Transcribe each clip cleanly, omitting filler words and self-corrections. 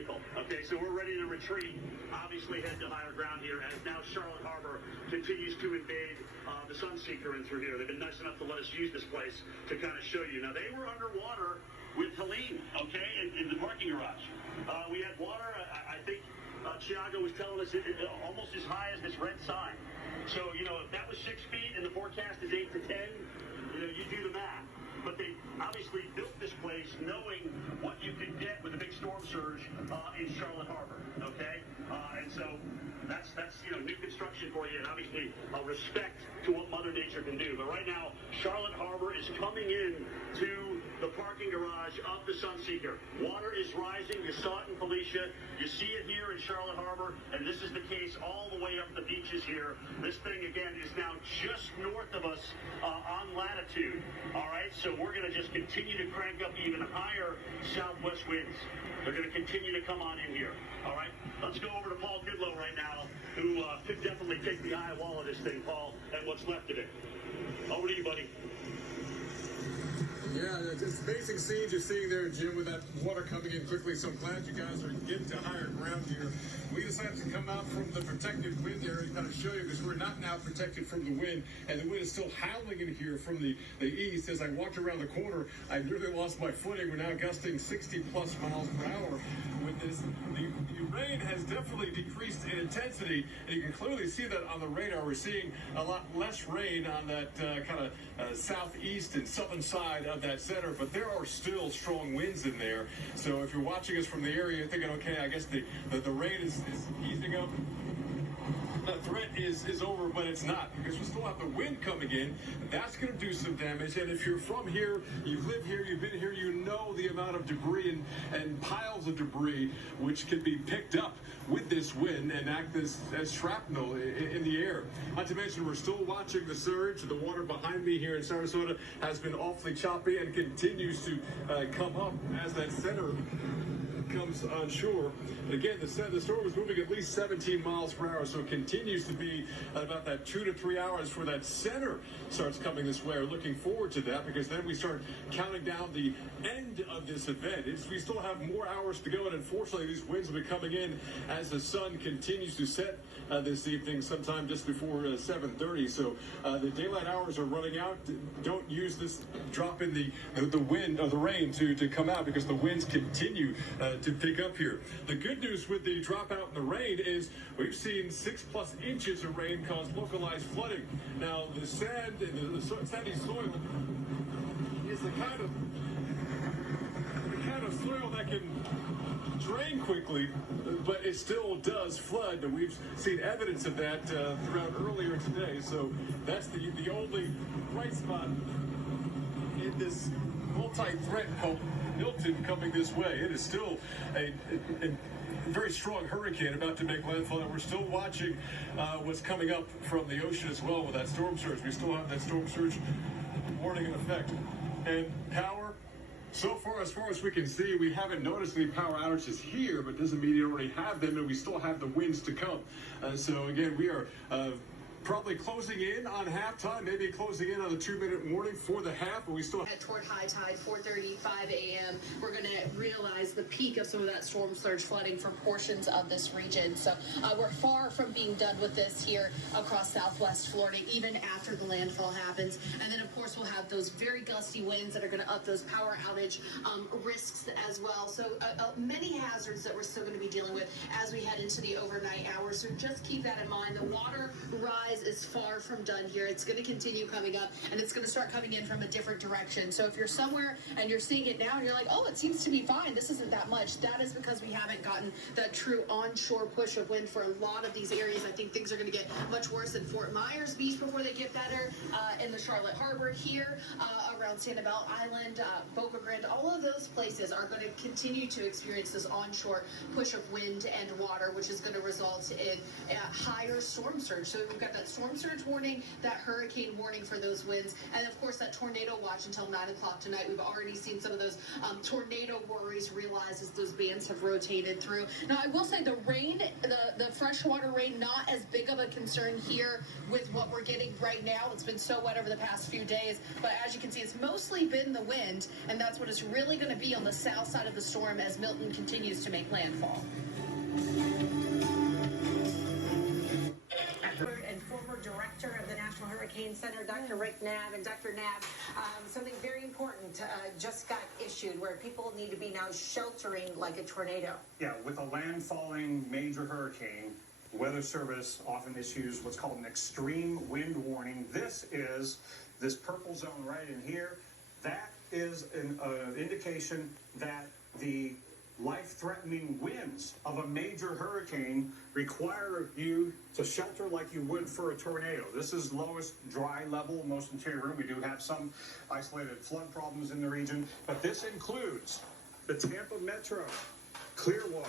vehicle. Okay, so we're ready to retreat, obviously head to higher ground here as now Charlotte Harbor continues to invade the Sunseeker in through here. They've been nice enough to let us use this place to kind of show you. Now, they were underwater with Helene, okay, in the parking garage. We had water, I think Thiago was telling us almost as high as this red sign. So, you know, if that was 6 feet and the forecast is 8 to 10, you know, you do the math. But they obviously built this place knowing what you could get with a big storm surge in Charlotte Harbor, okay? And so that's you know, new construction for you, and obviously respect to what Mother Nature can do. But right now, Charlotte Harbor is coming in to the parking garage of the Sunseeker. Water is rising. You saw it in Felicia. You see it here in Charlotte Harbor, and this is the case all the way up the beaches here. This thing, again, is now just north of us on latitude, all right? So we're going to just continue to crank up even higher southwest winds. They're going to continue to come on in here, all right? Let's go over to Paul Goodlow right now, who could definitely take the eye wall of this thing, Paul, and what's left of it. Over to you, buddy. Yeah, it's amazing scenes you're seeing there, Jim, with that water coming in quickly. So I'm glad you guys are getting to higher ground here. We decided to come out from the protected wind area to kind of show you, because we're not now protected from the wind, and the wind is still howling in here from the east. As I walked around the corner, I nearly lost my footing. We're now gusting 60-plus miles per hour with this. The rain has definitely decreased in intensity, and you can clearly see that on the radar. We're seeing a lot less rain on that kind of southeast and southern side of that center, but there are still strong winds in there. So if you're watching us from the area, you're thinking, okay, I guess the rain is easing up. The threat is over, but it's not, because we still have the wind coming in. That's going to do some damage. And if you're from here, you've lived here, you've been here, you know the amount of debris and piles of debris which can be picked up with this wind and act as shrapnel in the air. Not to mention, we're still watching the surge. The water behind me here in Sarasota has been awfully choppy and continues to come up as that center comes on shore. And again, the storm is moving at least 17 miles per hour, so it continues to be about that 2 to 3 hours before that center starts coming this way. We're looking forward to that, because then we start counting down the end of this event. We still have more hours to go, and unfortunately these winds will be coming in as the sun continues to set this evening, sometime just before 7:30. So the daylight hours are running out. Don't use this drop in the wind or the rain to come out, because the winds continue to pick up here. The good news with the dropout in the rain is we've seen 6+ inches of rain cause localized flooding. Now, the sand and the sandy soil is the kind of soil that can drain quickly, but it still does flood, and we've seen evidence of that throughout earlier today. So that's the only bright spot in this multi-threat called Milton coming this way. It is still a very strong hurricane about to make landfall, and we're still watching what's coming up from the ocean as well with that storm surge. We still have that storm surge warning in effect. And power, so far as we can see, we haven't noticed any power outages here, but doesn't mean you already have them, and we still have the winds to come. So again, we are probably closing in on halftime, maybe closing in on the 2-minute warning for the half, but we still head toward high tide, 4:35 a.m. We're going to realize the peak of some of that storm surge flooding from portions of this region. So we're far from being done with this here across southwest Florida, even after the landfall happens. And then, of course, we'll have those very gusty winds that are going to up those power outage risks as well. So many hazards that we're still going to be dealing with as we head into the overnight hours. So just keep that in mind. The water rise is far from done here. It's going to continue coming up, and it's going to start coming in from a different direction. So if you're somewhere and you're seeing it now and you're like, oh, it seems to be fine, this isn't that much, that is because we haven't gotten that true onshore push of wind for a lot of these areas. I think things are going to get much worse in Fort Myers Beach before they get better, in the Charlotte Harbor here, around Sanibel Island, Boca Grande. All of those places are going to continue to experience this onshore push of wind and water, which is going to result in a higher storm surge. So we've got that storm surge warning, that hurricane warning for those winds, and of course that tornado watch until 9 o'clock tonight. We've already seen some of those tornado worries realized as those bands have rotated through. Now, I will say the rain, the freshwater rain, not as big of a concern here with what we're getting right now. It's been so wet over the past few days, but as you can see, it's mostly been the wind, and that's what it's really going to be on the south side of the storm as Milton continues to make landfall. And former director of the National Hurricane Center, Dr. Rick Knabb. And Dr. Knabb, something very important just got issued where people need to be now sheltering like a tornado. Yeah, with a landfalling major hurricane, Weather Service often issues what's called an extreme wind warning. This purple zone right in here, that is an indication that the life-threatening winds of a major hurricane require you to shelter like you would for a tornado. This is lowest dry level, most interior room. We do have some isolated flood problems in the region, but this includes the Tampa Metro, Clearwater,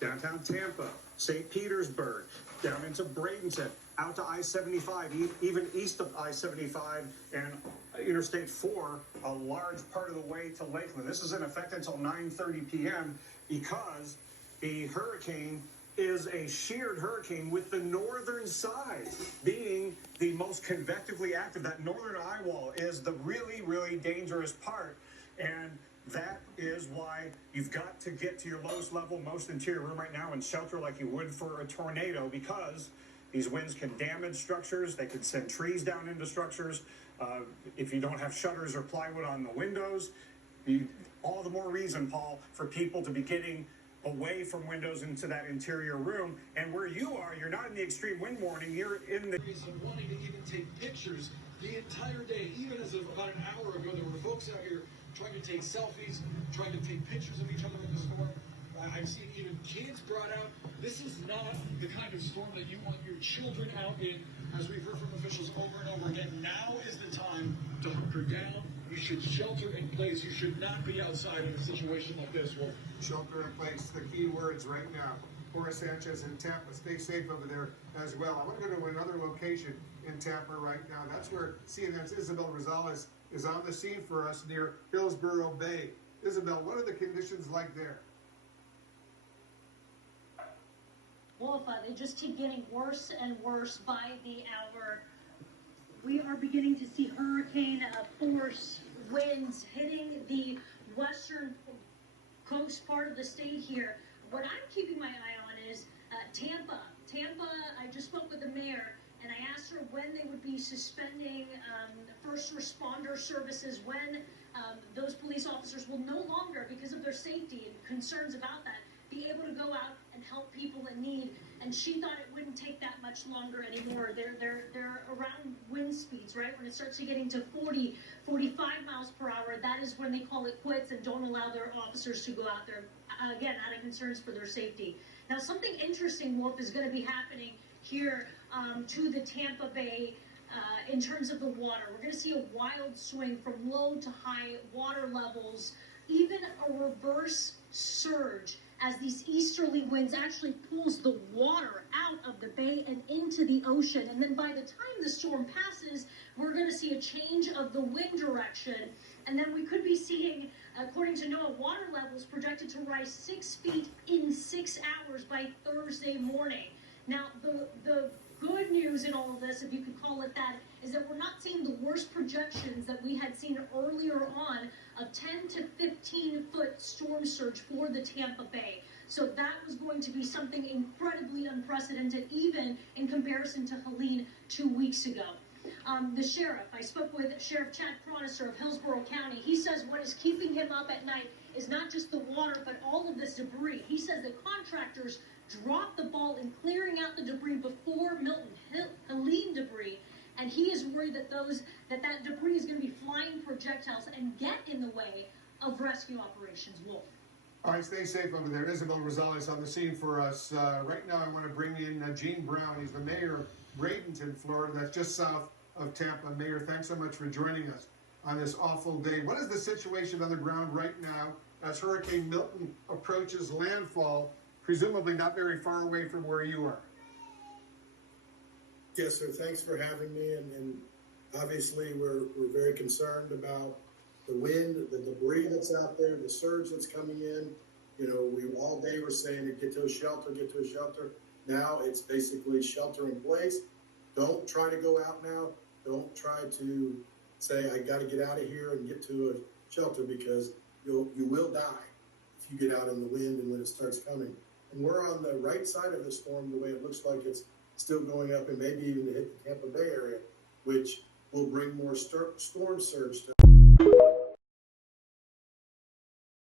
downtown Tampa, St. Petersburg, down into Bradenton, out to I-75, even east of I-75 and Interstate 4, a large part of the way to Lakeland. This is in effect until 9:30 p.m. because the hurricane is a sheared hurricane with the northern side being the most convectively active. That northern eye wall is the really, really dangerous part, and that is why you've got to get to your lowest level, most interior room right now and shelter like you would for a tornado, because these winds can damage structures. They could send trees down into structures. If you don't have shutters or plywood on the windows, all the more reason, Paul, for people to be getting away from windows into that interior room. And where you are, you're not in the extreme wind warning. You're in the... Of wanting to even take pictures the entire day. Even as of about an hour ago, there were folks out here trying to take selfies, trying to take pictures of each other in the storm. I've seen even kids brought out. This is not the kind of storm that you want your children out in. As we've heard from officials over and over again, now is the time to hunker down. You should shelter in place. You should not be outside in a situation like this. Well, shelter in place, the key words right now. Horace Sanchez in Tampa, stay safe over there as well. I want to go to another location in Tampa right now. That's where CNN's Isabel Rosales is on the scene for us near Hillsborough Bay. Isabel, what are the conditions like there? Wolf, they just keep getting worse and worse by the hour. We are beginning to see hurricane force winds hitting the western coast part of the state here. What I'm keeping my eye on is Tampa. I just spoke with the mayor, and I asked her when they would be suspending first responder services, when those police officers will no longer, because of their safety and concerns about that, be able to go out and help people in need. And she thought it wouldn't take that much longer anymore. They're around wind speeds, right? When it starts to getting to 40, 45 miles per hour, that is when they call it quits and don't allow their officers to go out there, again, out of concerns for their safety. Now, something interesting, Wolf, is going to be happening here to the Tampa Bay in terms of the water. We're going to see a wild swing from low to high water levels, even a reverse surge as these easterly winds actually pulls the water out of the bay and into the ocean. And then by the time the storm passes, we're going to see a change of the wind direction. And then we could be seeing, according to NOAA, water levels projected to rise 6 feet in 6 hours by Thursday morning. Now, the good news in all of this, if you could call it that, is that we're not seeing the worst projections that we had seen earlier on of 10 to 15 foot storm surge for the Tampa Bay. So that was going to be something incredibly unprecedented, even in comparison to Helene 2 weeks ago. The sheriff, I spoke with Sheriff Chad Cronister of Hillsborough County. He says what is keeping him up at night is not just the water, but all of this debris. He says the contractors dropped the ball in clearing out the debris before Milton Helene debris, and he is worried that that debris is going to be flying projectiles and get in the way of rescue operations. Wolf. All right, stay safe over there. Isabel Rosales on the scene for us. Right now, I want to bring in Gene Brown. He's the mayor of Bradenton, Florida. That's just south of Tampa. Mayor, thanks so much for joining us on this awful day. What is the situation on the ground right now as Hurricane Milton approaches landfall, presumably not very far away from where you are? Yes, sir. Thanks for having me. And obviously, we're very concerned about the wind, the debris that's out there, the surge that's coming in. You know, we all day were saying to get to a shelter, get to a shelter. Now it's basically shelter in place. Don't try to go out now. Don't try to say, I got to get out of here and get to a shelter, because you will die if you get out in the wind and when it starts coming. And we're on the right side of the storm, the way it looks like it's still going up and maybe even hit the Tampa Bay area, which will bring more storm surge to